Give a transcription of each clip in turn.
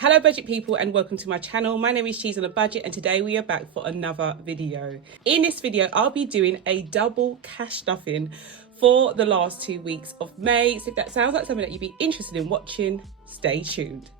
Hello budget people and welcome to my channel. My name is Cheese on a Budget and today we are back for another video. In this video I'll be doing a double cash stuffing for the last 2 weeks of May. So if that sounds like something that you'd be interested in watching, stay tuned.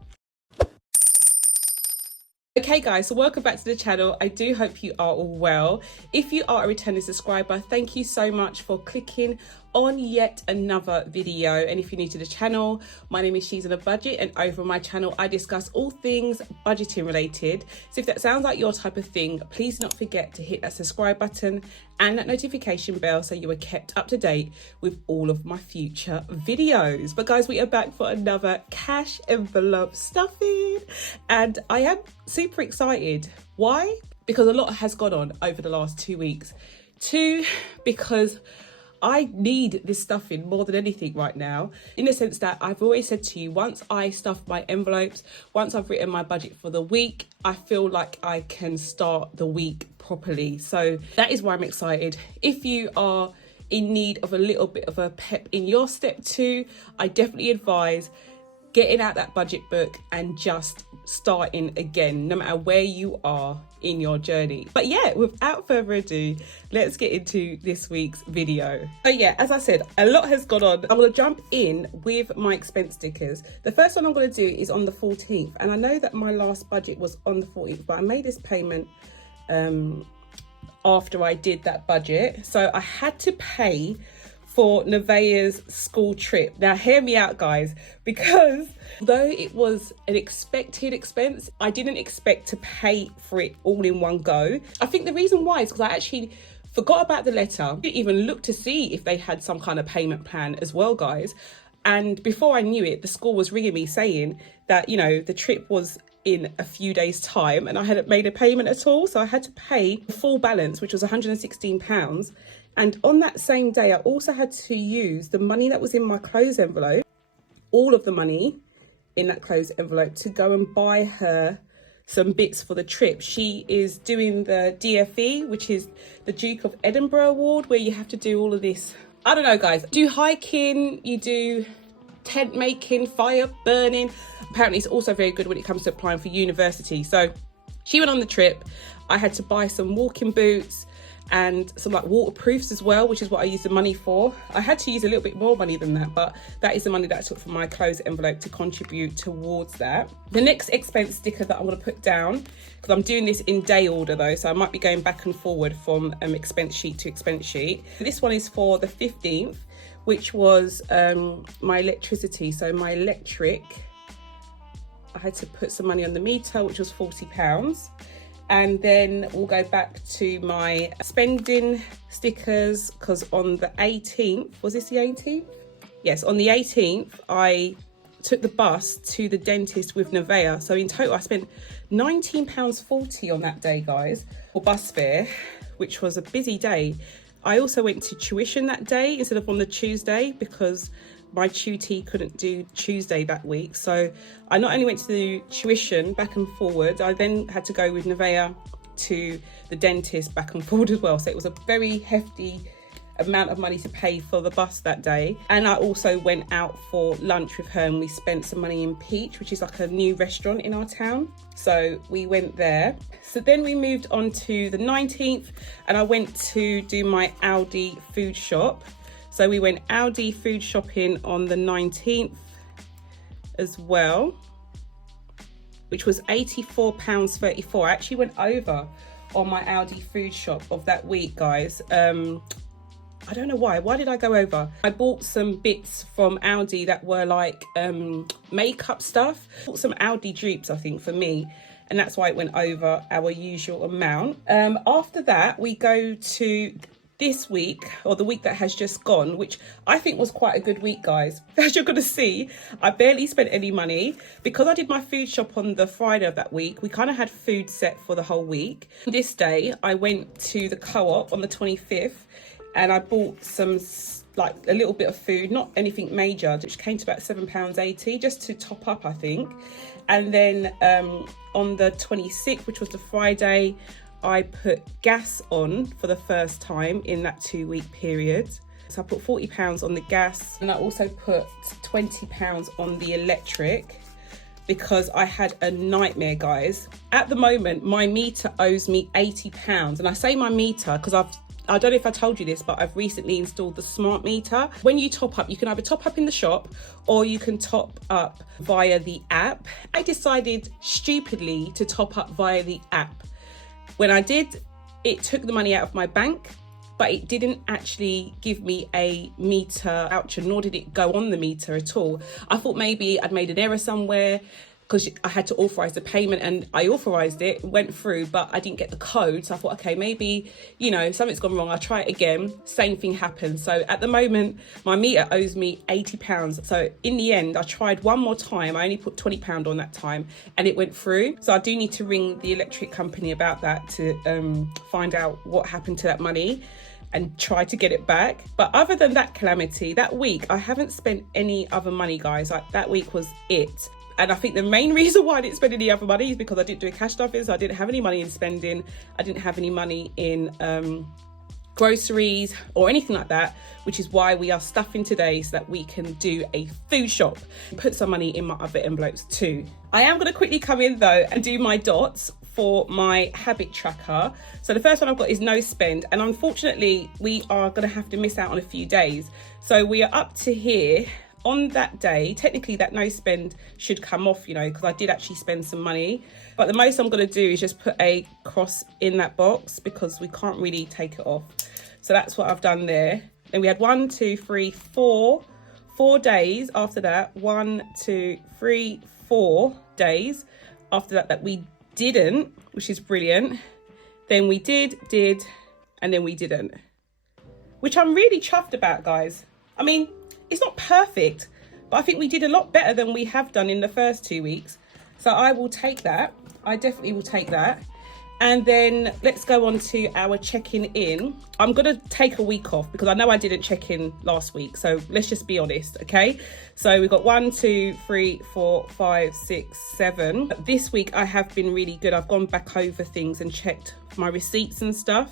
Okay guys, so welcome back to the channel. I do hope you are all well. If you are a returning subscriber, thank you so much for clicking on yet another video. And if you're new to the channel, my name is Cheese on a Budget and over on my channel I discuss all things budgeting related. So if that sounds like your type of thing, please do not forget to hit that subscribe button and that notification bell so you are kept up to date with all of my future videos. But guys, we are back for another cash envelope stuffing and I am super excited. Why? Because a lot has gone on over the last 2 weeks. Because I need this stuffing more than anything right now, in the sense that I've always said to you, once I stuff my envelopes, once I've written my budget for the week, I feel like I can start the week properly. So that is why I'm excited. If you are in need of a little bit of a pep in your step 2, I definitely advise getting out that budget book and just starting again, no matter where you are in your journey. But yeah, without further ado, let's get into this week's video. So yeah, as I said, a lot has gone on. I'm going to jump in with my expense stickers. The first one I'm going to do is on the 14th, and I know that my last budget was on the 14th, but I made this payment after I did that budget, so I had to pay for Nevaeh's school trip. Now hear me out guys, because though it was an expected expense, I didn't expect to pay for it all in one go. I think the reason why is because I actually forgot about the letter. I didn't even look to see if they had some kind of payment plan as well, guys. And before I knew it, the school was ringing me saying that, you know, the trip was in a few days time and I hadn't made a payment at all. So I had to pay the full balance, which was £116. And on that same day, I also had to use the money that was in my clothes envelope, all of the money in that clothes envelope, to go and buy her some bits for the trip. She is doing the DFE, which is the Duke of Edinburgh Award, where you have to do all of this. I don't know, guys. Do hiking, you do tent making, fire burning. Apparently, it's also very good when it comes to applying for university. So she went on the trip. I had to buy some walking boots and some like waterproofs as well, which is what I used the money for. I had to use a little bit more money than that, but that is the money that I took from my clothes envelope to contribute towards that. The next expense sticker that I'm going to put down, because I'm doing this in day order though, so I might be going back and forward from expense sheet to expense sheet. This one is for the 15th, which was my electricity. So my electric, I had to put some money on the meter, which was £40. And then we'll go back to my spending stickers, because on the 18th, was this the 18th? Yes, on the 18th, I took the bus to the dentist with Nevaeh. So in total, I spent £19.40 on that day, guys, for bus fare, which was a busy day. I also went to tuition that day instead of on the Tuesday, because my tutee couldn't do Tuesday that week. So I not only went to the tuition back and forward, I then had to go with Nevaeh to the dentist back and forward as well. So it was a very hefty amount of money to pay for the bus that day. And I also went out for lunch with her and we spent some money in Peach, which is like a new restaurant in our town. So we went there. So then we moved on to the 19th and I went to do my Aldi food shop. So we went Aldi food shopping on the 19th as well, which was £84.34. I actually went over on my Aldi food shop of that week, guys. I don't know why. Why did I go over? I bought some bits from Aldi that were like makeup stuff. Bought some Aldi dupes, I think, for me. And that's why it went over our usual amount. After that, we go to this week, or the week that has just gone, which I think was quite a good week, guys. As you're gonna see, I barely spent any money because I did my food shop on the Friday of that week. We kind of had food set for the whole week. This day I went to the Co-op on the 25th and I bought some, like a little bit of food, not anything major, which came to about £7.80 just to top up, I think. And then on the 26th, which was the Friday, I put gas on for the first time in that 2 week period. So I put £40 on the gas and I also put £20 on the electric. because I had a nightmare, guys. At the moment, my meter owes me £80. And I say my meter because I don't know if I told you this, but I've recently installed the smart meter. When you top up, you can either top up in the shop or you can top up via the app. I decided stupidly to top up via the app. When I did, it took the money out of my bank, but it didn't actually give me a meter voucher, nor did it go on the meter at all. I thought maybe I'd made an error somewhere because I had to authorize the payment, and I authorized it, went through, but I didn't get the code. So I thought, okay, maybe, you know, something's gone wrong. I'll try it again. Same thing happened. So at the moment, my meter owes me £80. So in the end, I tried one more time. I only put £20 on that time and it went through. So I do need to ring the electric company about that to find out what happened to that money and try to get it back. But other than that calamity, that week, I haven't spent any other money, guys. Like, that week was it. And I think the main reason why I didn't spend any other money is because I didn't do a cash stuffing. So I didn't have any money in spending. I didn't have any money in groceries or anything like that, which is why we are stuffing today so that we can do a food shop. Put some money in my other envelopes too. I am going to quickly come in though and do my dots for my habit tracker. So the first one I've got is no spend, and unfortunately we are going to have to miss out on a few days. So we are up to here. On that day, technically that no spend should come off, you know, because I did actually spend some money. But the most I'm going to do is just put a cross in that box because we can't really take it off. So that's what I've done there. Then we had 1, 2, 3, 4 days after that. 1, 2, 3, 4 days after that we didn't, which is brilliant. Then we did, and then we didn't, which I'm really chuffed about, guys. I mean, it's not perfect, but I think we did a lot better than we have done in the first 2 weeks. So I will take that. I definitely will take that. And then let's go on to our checking in. I'm going to take a week off because I know I didn't check in last week. So let's just be honest, okay? So we've got 1, 2, 3, 4, 5, 6, 7. This week I have been really good. I've gone back over things and checked my receipts and stuff.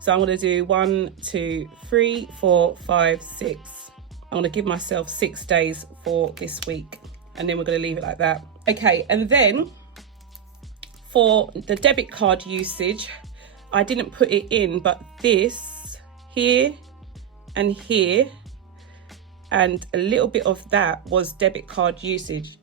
So I'm going to do 1, 2, 3, 4, 5, 6. I'm going to give myself 6 days for this week, and then we're going to leave it like that. Okay, and then for the debit card usage, I didn't put it in, but this here and here and a little bit of that was debit card usage.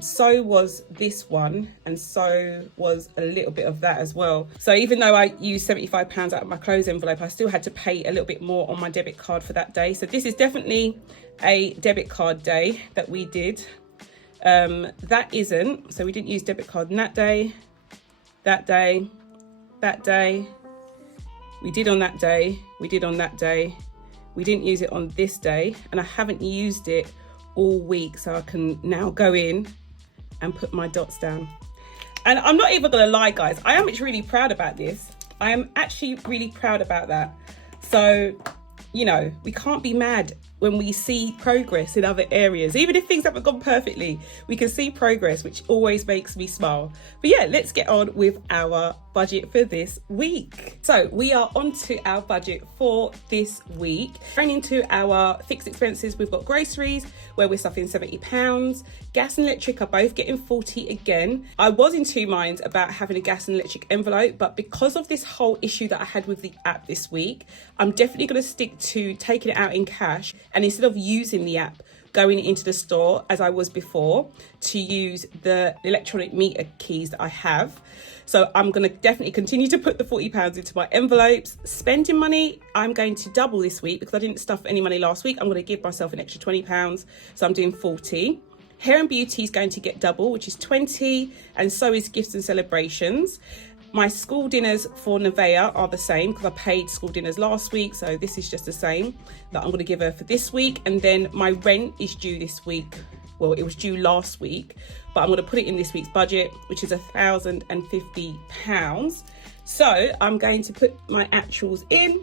So was this one, and so was a little bit of that as well. So even though I used £75 out of my clothes envelope, I still had to pay a little bit more on my debit card for that day. So this is definitely a debit card day that we did. That isn't. So we didn't use debit card on that day, that day, that day. We did on that day. We did on that day. We didn't use it on this day, and I haven't used it all week, so I can now go in and put my dots down. And I'm not even gonna lie, guys, I am really proud about this. I am actually really proud about that. So, you know, we can't be mad when we see progress in other areas. Even if things haven't gone perfectly, we can see progress, which always makes me smile. But yeah, let's get on with our budget for this week. So we are on to our budget for this week. Going into our fixed expenses, we've got groceries where we're stuffing £70. Gas and electric are both getting 40 again. I was in two minds about having a gas and electric envelope, but because of this whole issue that I had with the app this week, I'm definitely going to stick to taking it out in cash, and instead of using the app, going into the store as I was before, to use the electronic meter keys that I have. So I'm going to definitely continue to put the £40 into my envelopes. Spending money, I'm going to double this week because I didn't stuff any money last week. I'm going to give myself an extra £20, so I'm doing 40. Hair and beauty is going to get double, which is 20, and so is gifts and celebrations. My school dinners for Nevaeh are the same because I paid school dinners last week, so this is just the same that I'm going to give her for this week. And then my rent is due this week. Well, it was due last week, but I'm going to put it in this week's budget, which is £1,050. So I'm going to put my actuals in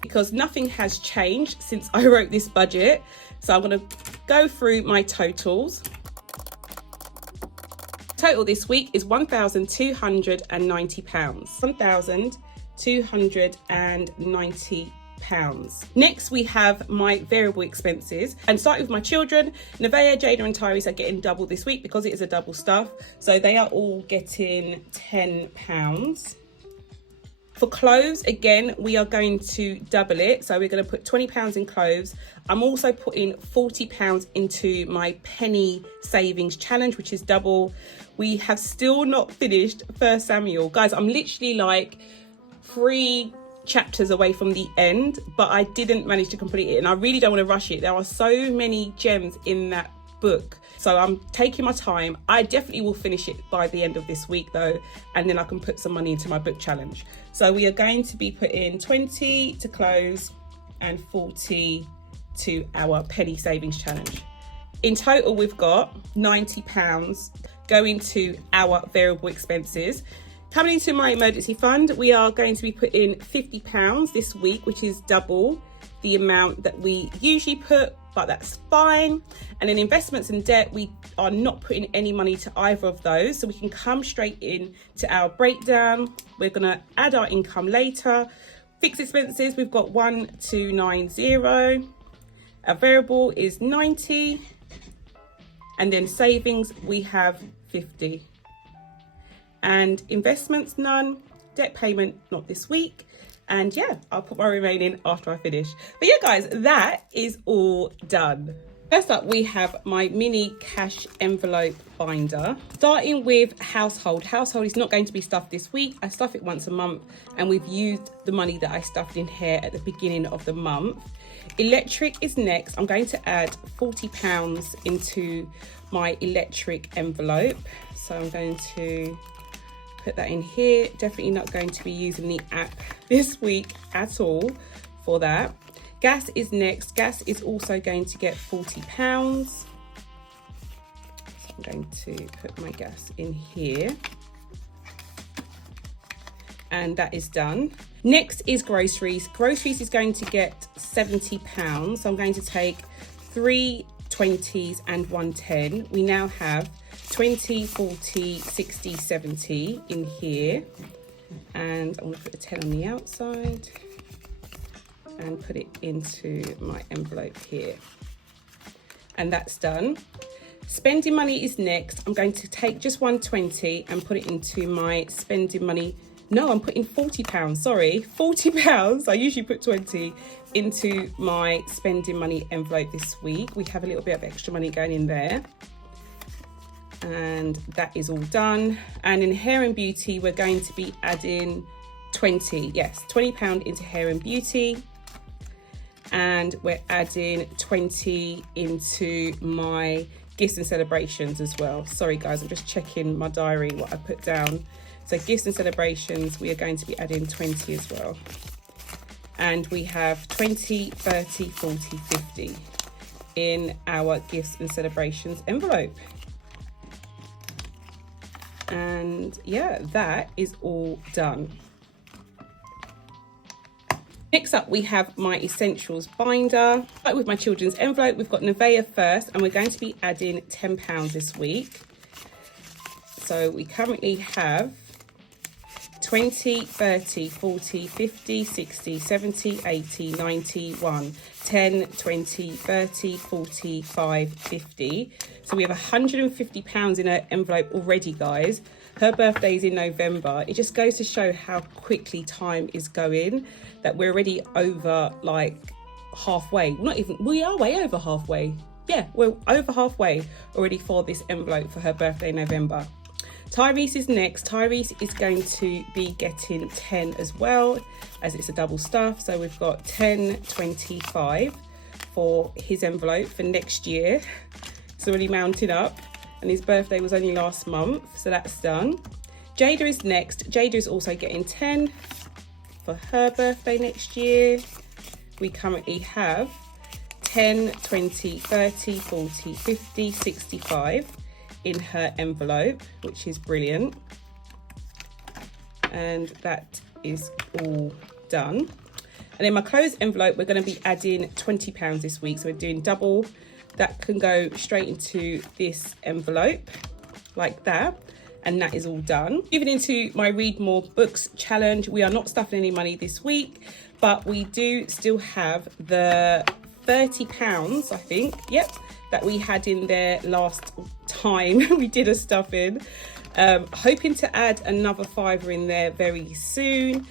because nothing has changed since I wrote this budget. So I'm going to go through my totals. Total this week is £1,290. £1,290. £8. Next, we have my variable expenses, and starting with my children, Nevaeh, Jada and Tyrese are getting double this week because it is a double stuff. So they are all getting £10. For clothes, again, we are going to double it. So we're going to put £20 in clothes. I'm also putting £40 into my penny savings challenge, which is double. We have still not finished 1 Samuel. Guys, I'm literally like 3 chapters away from the end, but I didn't manage to complete it. And I really don't want to rush it. There are so many gems in that book. So I'm taking my time. I definitely will finish it by the end of this week though, and then I can put some money into my book challenge. So we are going to be putting 20 to clothes and 40 to our penny savings challenge. In total, we've got £90 going to our variable expenses. Coming into my emergency fund, we are going to be putting £50 this week, which is double the amount that we usually put, but that's fine. And then investments and debt, we are not putting any money to either of those. So we can come straight in to our breakdown. We're gonna add our income later. Fixed expenses, we've got 1290. Our variable is 90. And then savings, we have 50. And investments, none. Debt payment, not this week. And yeah, I'll put my remaining after I finish. But yeah, guys, that is all done. First up, we have my mini cash envelope binder. Starting with household. Household is not going to be stuffed this week. I stuff it once a month, and we've used the money that I stuffed in here at the beginning of the month. Electric is next. I'm going to add £40 into my electric envelope. So I'm going to put that in here. Definitely not going to be using the app this week at all for that. Gas is next. Gas is also going to get £40. So I'm going to put my gas in here. And that is done. Next is groceries. Groceries is going to get £70. So I'm going to take 3 20s and 110. We now have 20, 40, 60, 70 in here. And I'm going to put a 10 on the outside and put it into my envelope here. And that's done. Spending money is next. I'm going to take just 120 and put it into my spending money. No, I'm putting £40, sorry, £40. I usually put 20 into my spending money envelope this week. We have a little bit of extra money going in there. And that is all done. And in hair and beauty, we're going to be adding 20, yes, £20 into hair and beauty. And we're adding 20 into my gifts and celebrations as well. Sorry guys, I'm just checking my diary, what I put down. So gifts and celebrations, we are going to be adding 20 as well. And we have 20, 30, 40, 50 in our gifts and celebrations envelope. And yeah, that is all done. Next up, we have my essentials binder. Like with my children's envelope, we've got Nevaeh first, and we're going to be adding £10 this week. So we currently have 20, 30, 40, 50, 60, 70, 80, 90, 1, 10, 20, 30, 45, 50. So we have £150 in her envelope already, guys. Her birthday is in November. It just goes to show how quickly time is going, that we're already over like halfway. Not even, we are way over halfway. Yeah, we're over halfway already for this envelope for her birthday in November. Tyrese is next. Tyrese is going to be getting 10 as well, as it's a double stuff. So we've got 10, 25 for his envelope for next year. It's already mounted up, and his birthday was only last month, so that's done. Jada is next. Jada is also getting 10 for her birthday next year. We currently have 10, 20, 30, 40, 50, 65 in her envelope, which is brilliant. And that is all done. And in my closed envelope, we're going to be adding £20 this week. So we're doing double. That can go straight into this envelope like that. and that is all done. Moving into my Read More Books challenge, we are not stuffing any money this week, but we do still have the £30, I think, yep, that we had in there last time we did a stuffing. Hoping to add another £5 in there very soon,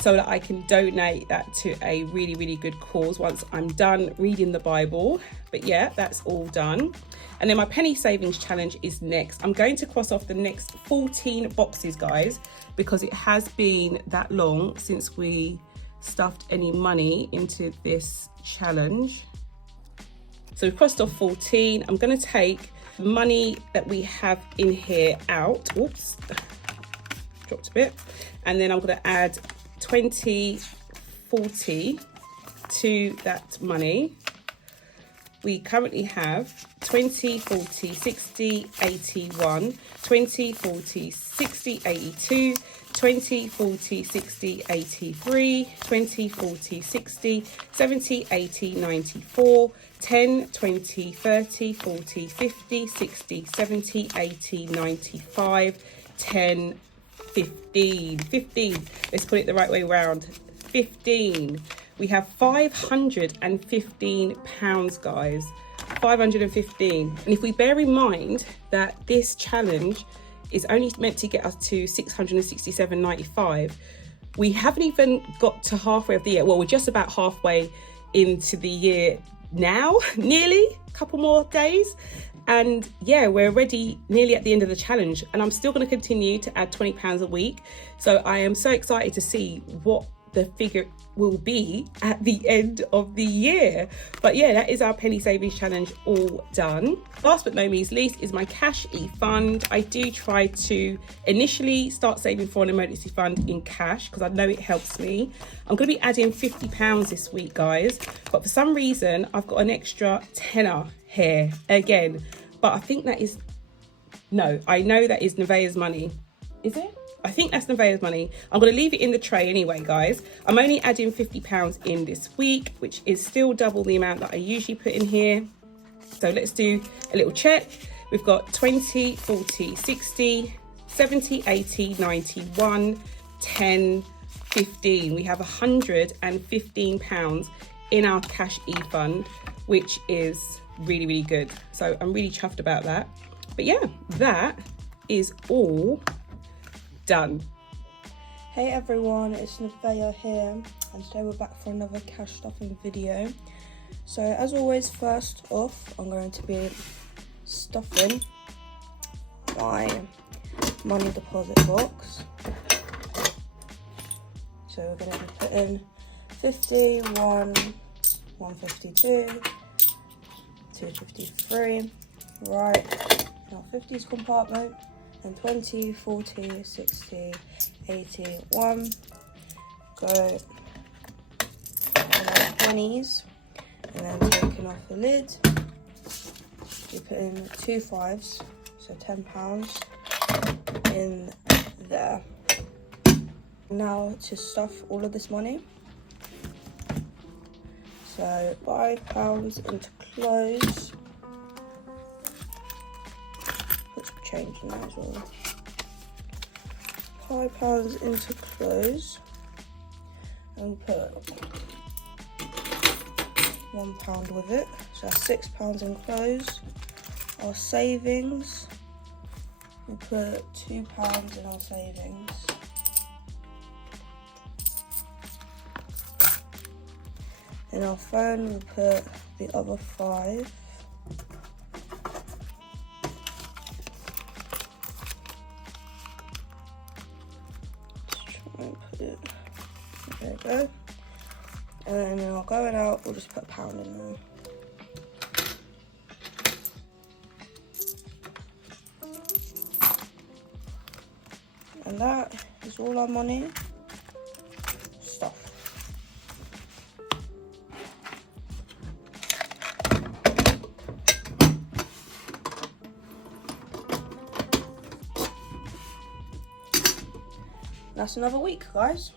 so that I can donate that to a really, really good cause once I'm done reading the Bible. But yeah, that's all done. And then my penny savings challenge is next. I'm going to cross off the next 14 boxes, guys, because it has been that long since we stuffed any money into this challenge. So we've crossed off 14. I'm going to take money that we have in here out. Oops, dropped a bit. And then I'm going to add 20, 40 to that money. We currently have 20, 40, 60, 81, 20, 40, 60, 82, 20, 40, 60, 83, 20, 40, 60, 70, 80, 94, 10, 20, 30, 40, 50, 60, 70, 80, 95, 10, 15. Let's put it the right way around. 15. We have £515, guys. 515. And if we bear in mind that this challenge is only meant to get us to 667.95, we haven't even got to halfway of the year. Well, we're just about halfway into the year now, nearly a couple more days. And yeah, we're already nearly at the end of the challenge, and I'm still going to continue to add £20 a week. So I am so excited to see what the figure will be at the end of the year. But yeah, that is our penny savings challenge all done. Last but no means least is my cash e-fund. I do try to initially start saving for an emergency fund in cash because I know it helps me. I'm going to be adding £50 this week, guys, but for some reason I've got an extra tenner here again, but I think that is, no, I know that is Nevaeh's money. Is it? I think that's Nevaeh's money. I'm going to leave it in the tray anyway, guys. I'm only adding £50 in this week, which is still double the amount that I usually put in here. So let's do a little check. We've got 20, 40, 60, 70, 80, 91, 10, 15. We have £115 in our cash e-fund, which is really, really good. So I'm really chuffed about that. But yeah, that is all done. Hey everyone, it's Nevaeh here, and today we're back for another cash stuffing video. So as always, first off, I'm going to be stuffing my money deposit box. So we're going to be putting 50, 152, 253, right in our 50s compartment, and 20, 40, 60, 81, go in our 20s, and then taking off the lid, we put in 2 5s, so £10 in there. Now to stuff all of this money, so £5 into clothes. Put some change in there as well. £5 into clothes, and put £1 with it, so that's £6 in clothes. Our savings, we put £2 in our savings. In our phone, we put the other 5. Let's try and put it, there we go. And then in our going out, we'll just put £1 in there. And that is all our money stuff. That's another week, guys.